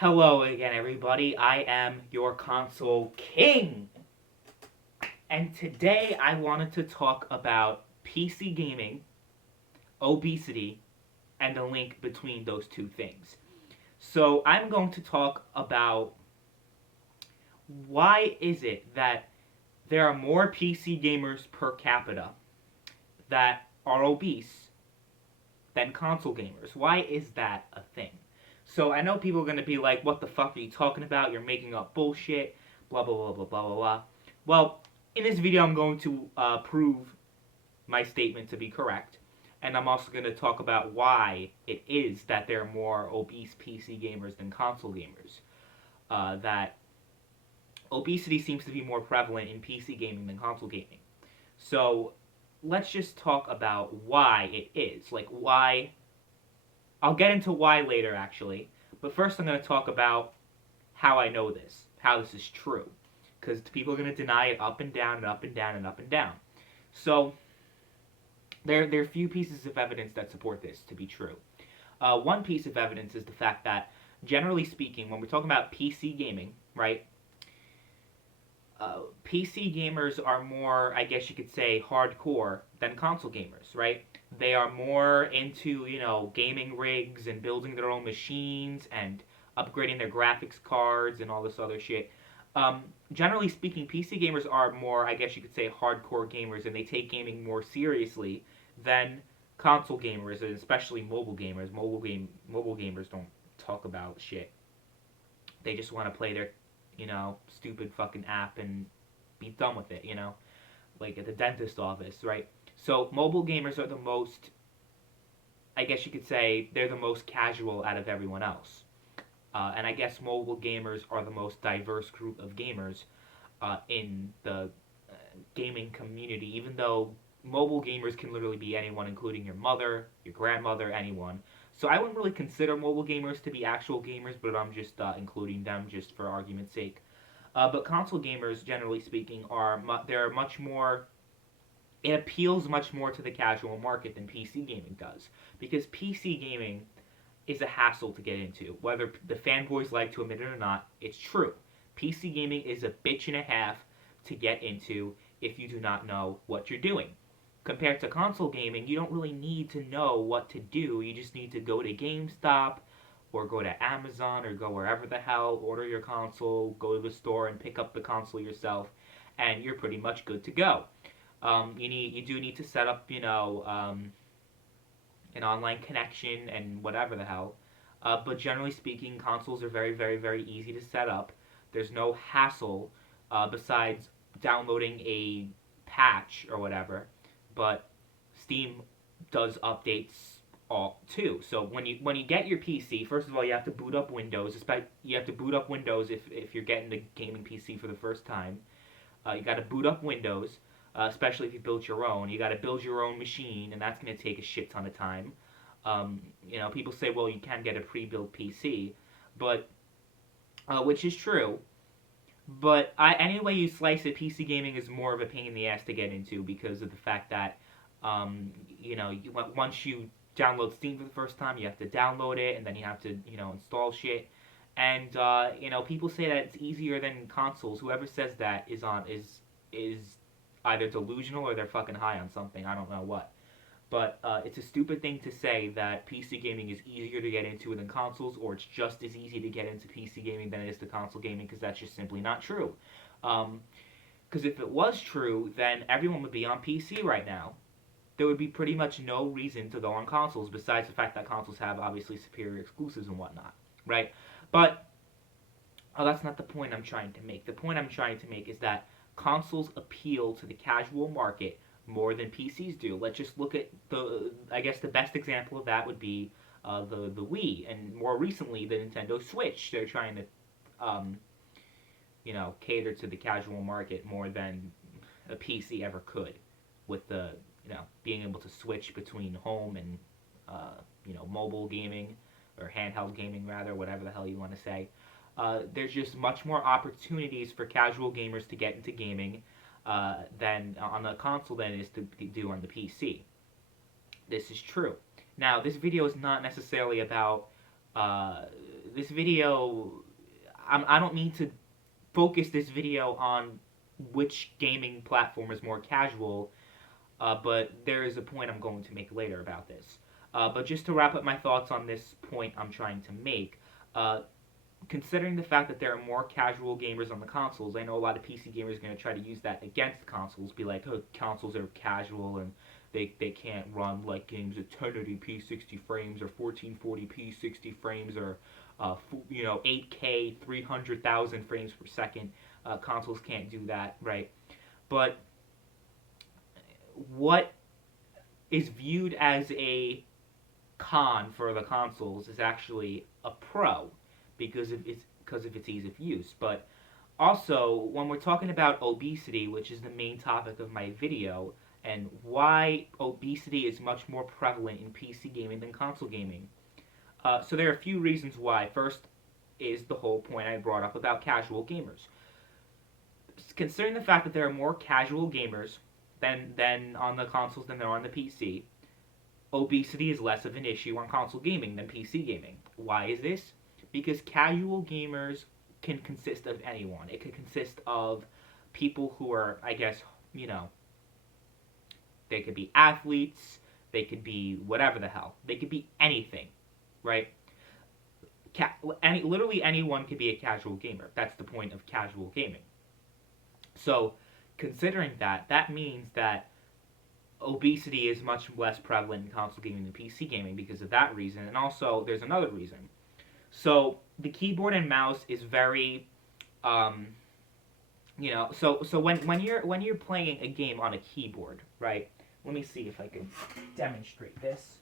Hello again, everybody. I am your console king. And today I wanted to talk about PC gaming, obesity, and the link between those two things. So I'm going to talk about why is it that there are more PC gamers per capita that are obese than console gamers. Why is that a thing? So I know people are going to be like, what the fuck are you talking about? You're making up bullshit, blah, blah, blah, blah, blah, blah, blah. Well, in this video, I'm going to prove my statement to be correct. And I'm also going to talk about why it is that there are more obese PC gamers than console gamers. That obesity seems to be more prevalent in PC gaming than console gaming. So let's just talk about why it is. Like, why. I'll get into why later, actually. But first, I'm going to talk about how I know this, how this is true. Because people are going to deny it up and down and up and down and up and down. So, there are a few pieces of evidence that support this to be true. One piece of evidence is the fact that, generally speaking, when we're talking about PC gaming, right, PC gamers are more, I guess you could say, hardcore than console gamers, right? They are more into, gaming rigs and building their own machines and upgrading their graphics cards and all this other shit. Generally speaking, PC gamers are more, I guess you could say, hardcore gamers, and they take gaming more seriously than console gamers, and especially mobile gamers. Mobile gamers don't talk about shit. They just want to play their, stupid fucking app and be done with it. Like at the dentist office, right? So mobile gamers are the most, I guess you could say, they're the most casual out of everyone else. And I guess mobile gamers are the most diverse group of gamers in the gaming community, even though mobile gamers can literally be anyone, including your mother, your grandmother, anyone. So I wouldn't really consider mobile gamers to be actual gamers, but I'm just including them just for argument's sake. But console gamers, generally speaking, they're much more. It appeals much more to the casual market than PC gaming does, because PC gaming is a hassle to get into. Whether the fanboys like to admit it or not, it's true. PC gaming is a bitch and a half to get into if you do not know what you're doing. Compared to console gaming, you don't really need to know what to do. You just need to go to GameStop or go to Amazon or go wherever the hell, order your console, go to the store and pick up the console yourself, and you're pretty much good to go. You do need to set up, an online connection and whatever the hell. But generally speaking, consoles are very, very, very easy to set up. There's no hassle besides downloading a patch or whatever. But Steam does updates all too. So when you get your PC, first of all, you have to boot up Windows. You have to boot up Windows if you're getting the gaming PC for the first time. You got to boot up Windows, especially if you built your own. You got to build your own machine, and that's going to take a shit ton of time. People say, well, you can get a pre-built PC, but which is true. But any way you slice it, PC gaming is more of a pain in the ass to get into because of the fact that, once you download Steam for the first time, you have to download it, and then you have to, install shit. And people say that it's easier than consoles. Whoever says that is either delusional or they're fucking high on something. I don't know what. But it's a stupid thing to say that PC gaming is easier to get into than consoles, or it's just as easy to get into PC gaming than it is to console gaming, because that's just simply not true. Because if it was true, then everyone would be on PC right now. There would be pretty much no reason to go on consoles, besides the fact that consoles have obviously superior exclusives and whatnot, right? But that's not the point I'm trying to make. The point I'm trying to make is that consoles appeal to the casual market more than PCs do. Let's just look at I guess the best example of that would be the Wii, and more recently the Nintendo Switch. They're trying to, cater to the casual market more than a PC ever could, with the being able to switch between home and mobile gaming or handheld gaming rather, whatever the hell you want to say. There's just much more opportunities for casual gamers to get into gaming than on the console than it is to do on the PC. This is true. Now, this video is not necessarily about this video, I don't mean to focus this video on which gaming platform is more casual, but there is a point I'm going to make later about this. But just to wrap up my thoughts on this point I'm trying to make, considering the fact that there are more casual gamers on the consoles, I know a lot of PC gamers are going to try to use that against consoles, be like, oh, consoles are casual and they can't run like games at 1080p 60 frames or 1440p 60 frames or 8K 300,000 frames per second. Consoles can't do that, right? But what is viewed as a con for the consoles is actually a pro because of its ease of use. But also, when we're talking about obesity, which is the main topic of my video, and why obesity is much more prevalent in PC gaming than console gaming. So there are a few reasons why. First is the whole point I brought up about casual gamers. Considering the fact that there are more casual gamers than on the consoles than there are on the PC, obesity is less of an issue on console gaming than PC gaming. Why is this? Because casual gamers can consist of anyone. It could consist of people who are, I guess, they could be athletes, they could be whatever the hell. They could be anything, right? Literally anyone could be a casual gamer. That's the point of casual gaming. So, considering that means that obesity is much less prevalent in console gaming than PC gaming because of that reason, and also there's another reason. So the keyboard and mouse is very, so when you're playing a game on a keyboard, right? Let me see if I can demonstrate this.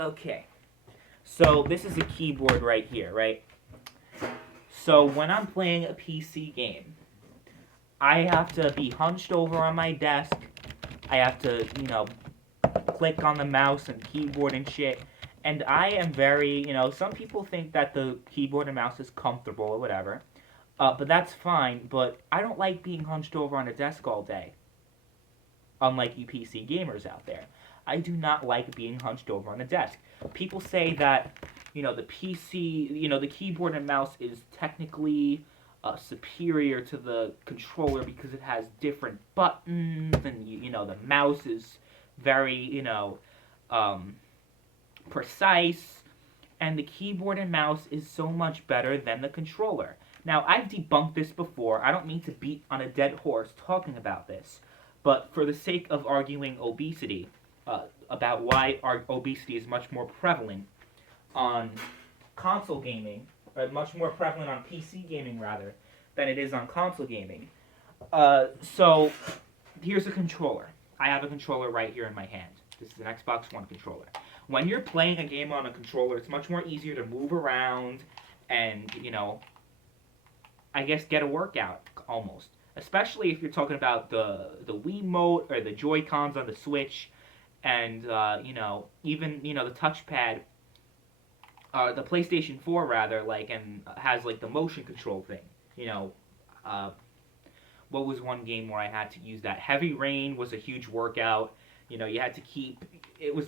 Okay, so this is a keyboard right here, right? So when I'm playing a PC game, I have to be hunched over on my desk. I have to, click on the mouse and keyboard and shit. And I am very, some people think that the keyboard and mouse is comfortable or whatever. But that's fine. But I don't like being hunched over on a desk all day. Unlike you PC gamers out there. I do not like being hunched over on a desk. People say that, the PC, the keyboard and mouse is technically superior to the controller because it has different buttons and the mouse is very precise, and the keyboard and mouse is so much better than the controller. Now, I've debunked this before. I don't mean to beat on a dead horse talking about this, but for the sake of arguing obesity, about why obesity is much more prevalent on console gaming, or much more prevalent on PC gaming, rather, than it is on console gaming. So, here's a controller. I have a controller right here in my hand. This is an Xbox One controller. When you're playing a game on a controller, it's much more easier to move around and, I guess get a workout, almost. Especially if you're talking about the Wiimote or the Joy-Cons on the Switch and, even, the touchpad. The PlayStation 4 rather, and has the motion control thing. What was one game where I had to use that? Heavy Rain was a huge workout. You had to keep. It was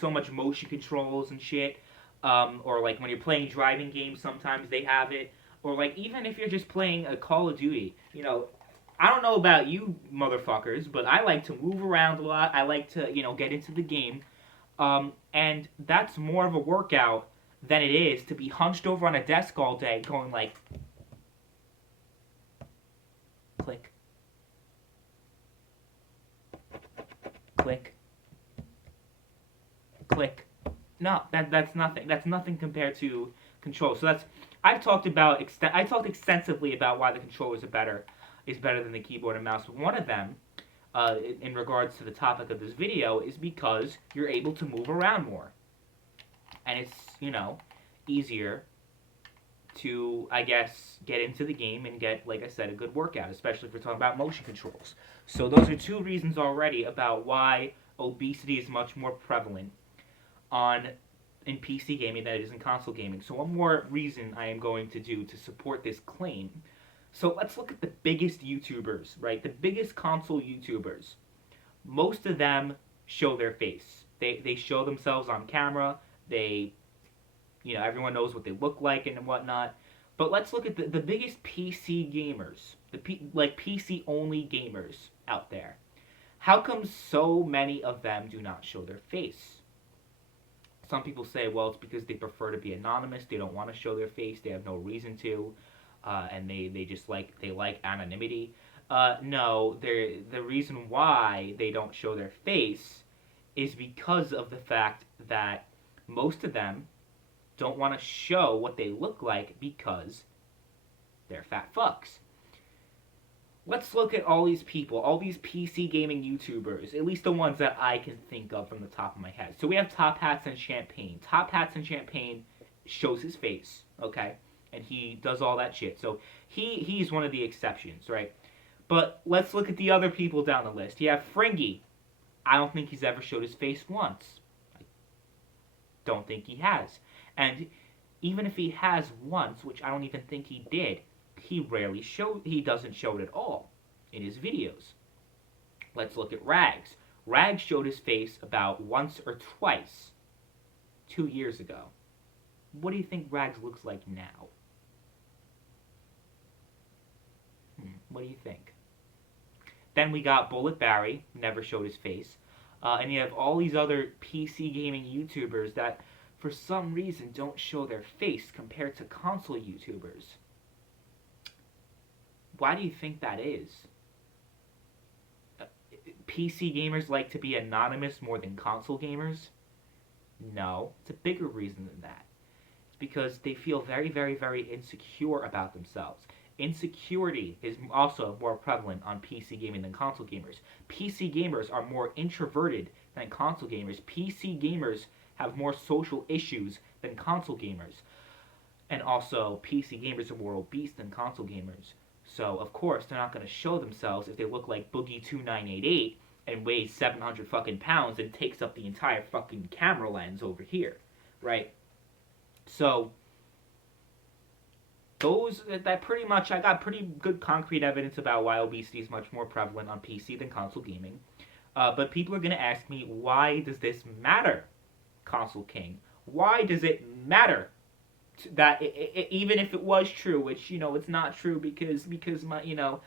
so much motion controls and shit. Or when you're playing driving games, sometimes they have it. Or even if you're just playing a Call of Duty, I don't know about you motherfuckers, but I like to move around a lot. I like to get into the game, and that's more of a workout than it is to be hunched over on a desk all day going click, click, click. No, that's nothing. That's nothing compared to control. So I talked extensively about why the controllers is better than the keyboard and mouse. But one of them, in regards to the topic of this video, is because you're able to move around more. And it's, easier to, I guess, get into the game and get, like I said, a good workout, especially if we're talking about motion controls. So those are two reasons already about why obesity is much more prevalent in PC gaming than it is in console gaming. So one more reason I am going to do to support this claim. So let's look at the biggest YouTubers, right? The biggest console YouTubers. Most of them show their face. They show themselves on camera. They You know, everyone knows what they look like and whatnot. But let's look at the biggest PC gamers, like PC only gamers out there. How come so many of them do not show their face? Some people say, well, it's because they prefer to be anonymous. They don't want to show their face. They have no reason to, and they just like anonymity. No, the reason why they don't show their face is because of the fact that most of them don't want to show what they look like because they're fat fucks. Let's look at all these people, all these PC gaming YouTubers, at least the ones that I can think of from the top of my head. So we have Top Hats and Champagne. Top Hats and Champagne shows his face, okay? And he does all that shit. So he's one of the exceptions, right? But let's look at the other people down the list. You have Fringy. I don't think he's ever showed his face once. I don't think he has. And even if he has once, which I don't even think he did, he doesn't show it at all in his videos. Let's look at Rags. Rags showed his face about once or twice 2 years ago. What do you think Rags looks like now? What do you think? Then we got Bullet Barry, never showed his face. And you have all these other PC gaming YouTubers that, for some reason, don't show their face compared to console YouTubers. Why do you think that is? PC gamers like to be anonymous more than console gamers? No, it's a bigger reason than that. It's because they feel very, very, very insecure about themselves. Insecurity is also more prevalent on PC gaming than console gamers. PC gamers are more introverted than console gamers. PC gamers have more social issues than console gamers. And also, PC gamers are more obese than console gamers. So, of course, they're not going to show themselves if they look like Boogie2988 and weighs 700 fucking pounds and takes up the entire fucking camera lens over here, right? So, that pretty much, I got pretty good concrete evidence about why obesity is much more prevalent on PC than console gaming. But people are going to ask me, why does this matter, Console King? Why does it matter that even if it was true, which, you know, it's not true because my, you know,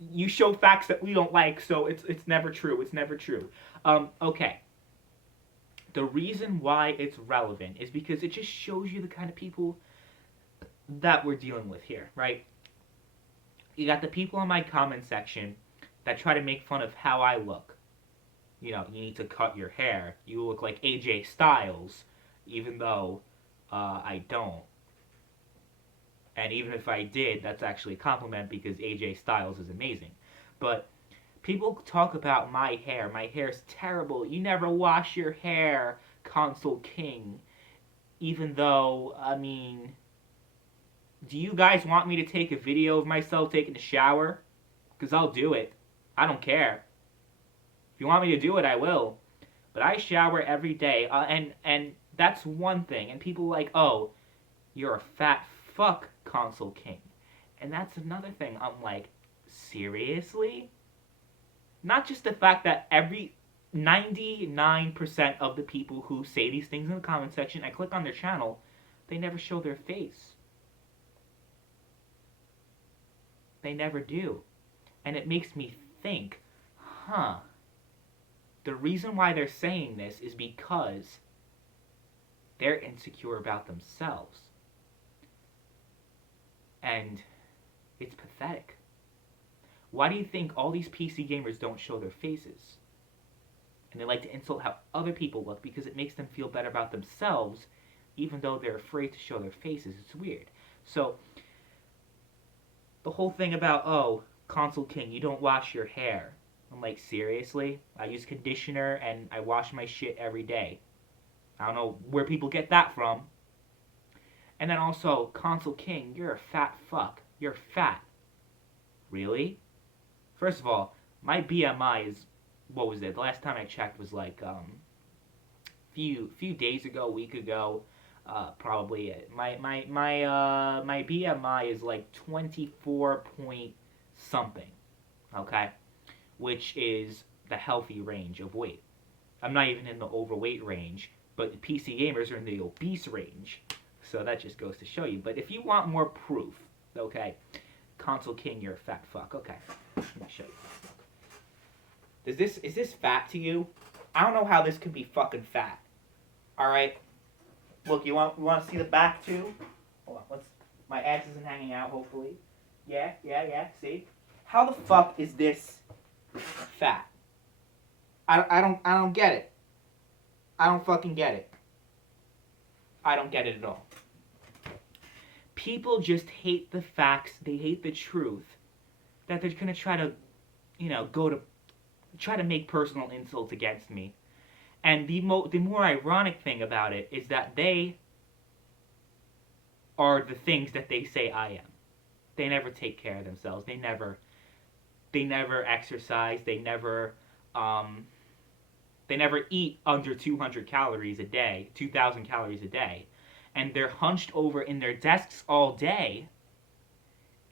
you show facts that we don't like, so it's never true. It's never true. Okay. The reason why it's relevant is because it just shows you the kind of people that we're dealing with here, right? You got the people in my comment section that try to make fun of how I look. You know, you need to cut your hair. You look like AJ Styles, even though I don't. And even if I did, that's actually a compliment because AJ Styles is amazing. But people talk about my hair. My hair's terrible. You never wash your hair, Console King. Even though, I mean, do you guys want me to take a video of myself taking a shower? Because I'll do it. I don't care. If you want me to do it, I will. But I shower every day, and that's one thing. And people are like, oh, you're a fat fuck, Console King. And that's another thing. I'm like, seriously? Not just the fact that 99% of the people who say these things in the comment section, I click on their channel, they never show their face. They never do. And it makes me think, huh, the reason why they're saying this is because they're insecure about themselves. And it's pathetic. Why do you think all these PC gamers don't show their faces? And they like to insult how other people look because it makes them feel better about themselves, even though they're afraid to show their faces. It's weird. So, the whole thing about, oh, Console King, you don't wash your hair. I'm like, seriously? I use conditioner and I wash my shit every day. I don't know where people get that from. And then also, Console King, you're a fat fuck. You're fat. Really? First of all, my BMI is, what was it? The last time I checked was like, few days ago, week ago, probably. My BMI is like 24 point something. Okay? Which is the healthy range of weight. I'm not even in the overweight range, but PC gamers are in the obese range. So that just goes to show you. But if you want more proof, okay, Console King, you're a fat fuck. Okay, let me show you. Is this fat to you? I don't know how this could be fucking fat. All right. Look, you want to see the back too? Hold on. My ass isn't hanging out. Hopefully. Yeah. See? How the fuck is this fat? I don't get it. I don't fucking get it. I don't get it at all. People just hate the facts. They hate the truth. That they're gonna try to, try to make personal insults against me. And the more ironic thing about it is that they are the things that they say I am. They never take care of themselves. They never exercise. They never eat under 200 calories a day, 2,000 calories a day. And they're hunched over in their desks all day.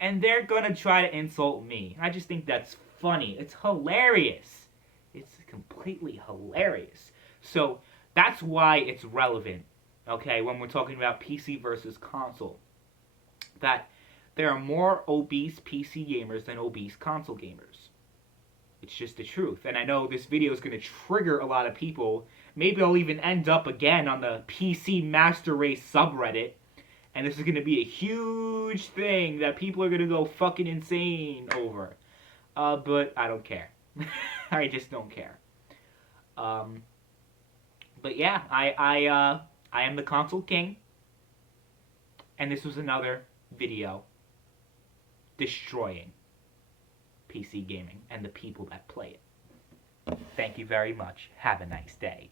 And they're gonna try to insult me. I just think that's funny. It's hilarious. It's completely hilarious. So that's why it's relevant, okay, when we're talking about PC versus console. That there are more obese PC gamers than obese console gamers. It's just the truth. And I know this video is going to trigger a lot of people. Maybe I'll even end up again on the PC Master Race subreddit. And this is going to be a huge thing that people are going to go fucking insane over. But I don't care. I just don't care. But yeah, I am the Console King. And this was another video destroying PC gaming and the people that play it. Thank you very much. Have a nice day.